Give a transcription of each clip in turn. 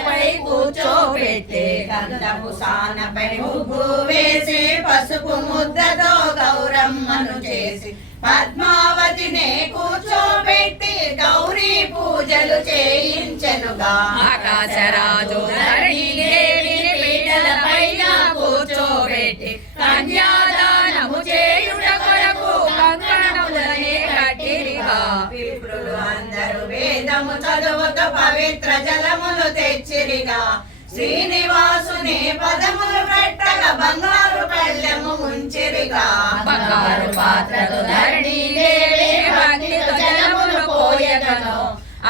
పీటలపై కూర్చోబెట్టి గంధపు సానపై ముగ్గు వేసి పసుపు ముద్దతో గౌరమ్మను చేసి పద్మావతినే కూర్చోబెట్టి గౌరీ పూజలు చేయించెనుగా. ఆకాశరాజు ధరణీదేవిని పీటలపైన కూర్చోబెట్టి కన్యాదానము చేయుట కొరకు కంకణములనే కట్టిరిగా. విప్రులు అందరూ వేదము చదువుతూ పవిత్ర జలములు తెచ్చిరిగా. శ్రీనివాసుని పదములు పెట్టగా బంగారు పళ్ళెము ఉంచిరిగా. బంగారు పాత్రలు ధరణీదేవి భక్తితో జలములు పోయగను.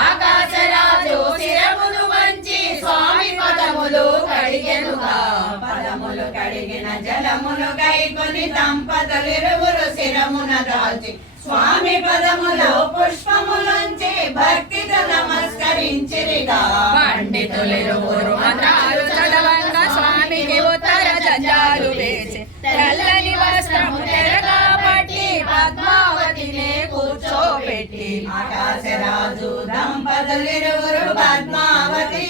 ఆకాశరాజు శిరమును వంచి స్వామి పదములు కడిగెనుగా. పదములు కడిగిన జలములు గైకొని దంపతులిరువురు శిరమున దాల్చి స్వామి పదములో పుష్పములుంచి భక్తితో నమస్కరించిరిగా. పండితులిరువురు మంత్రాలు చదవంగా స్వామికి ఉత్తర జంజాలు వేసి తెల్లని వస్త్రము తెరగా పట్టి పద్మావతినే కూర్చోబెట్టి ఆకాశరాజు దంపతులిరువురు పద్మావతి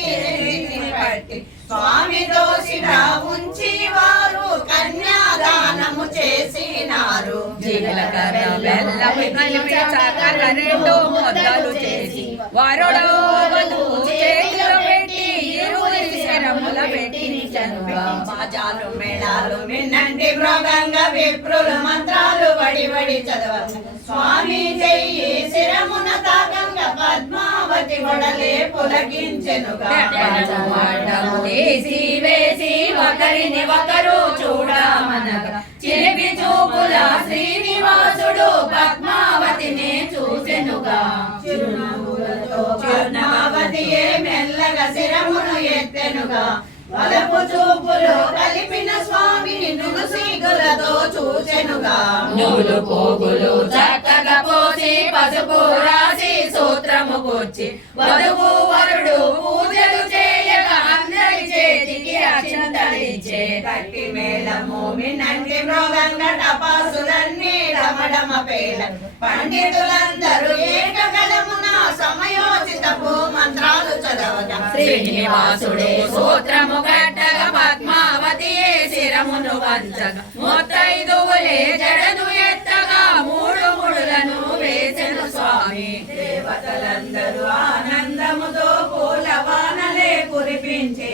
పట్టి స్వామి దోషిట ఉంచి వారు కన్యాదానము చేసినారు. జీలకర్ర బెల్లము కలిపి చక్కెర రెండు ముద్దలు చేసి వరుడు వధువు చేతిలో పెట్టి ఇరువురి శిరముల పెట్టించెనుగా. బాజాలు మేళాలు మిన్నంటి మృగంగా విప్రులు మంత్రాలు వడి చదవ స్వామి చెయ్యి శిరమున తాకంగా పద్మావతి వడలే పులకించెనుగా. తీసి వేసి ఒకరిని ఒకరు చూడమనగా చిలిపి చూపుల శ్రీనివాసుడు పద్మావతిని చూసెనుగా. పద్మావతియే మెల్లగా శిరమును ఎత్తెనుగా. వలపు చూపులు కలిపిన స్వామిని నుగుసీగులతో చూచెనుగా. నూలు పోగులు చక్కగా పోసి పసుపు రాసి సూత్రము కూర్చి వధువు వరుడు పూజలు చేయగా అందరి చేతికి అక్షంతలిచ్చే. కట్టి మేళము వినంటి మృగంగా టపాసులన్నీ డమడమ పేల పండితులందరూ ఏకగలమున సమయోచితపు మంత్రాలు చదవగా. శ్రీనివాసుడు సూత్రము కట్టగా పద్మావతియే శిరమును వంచగా ముత్తైదువులే జడను ఎత్తగా మూడు ముడులను వేసెను స్వామి. దేవతలందరూ ఆనందముతో పూల వానలే కురిపించే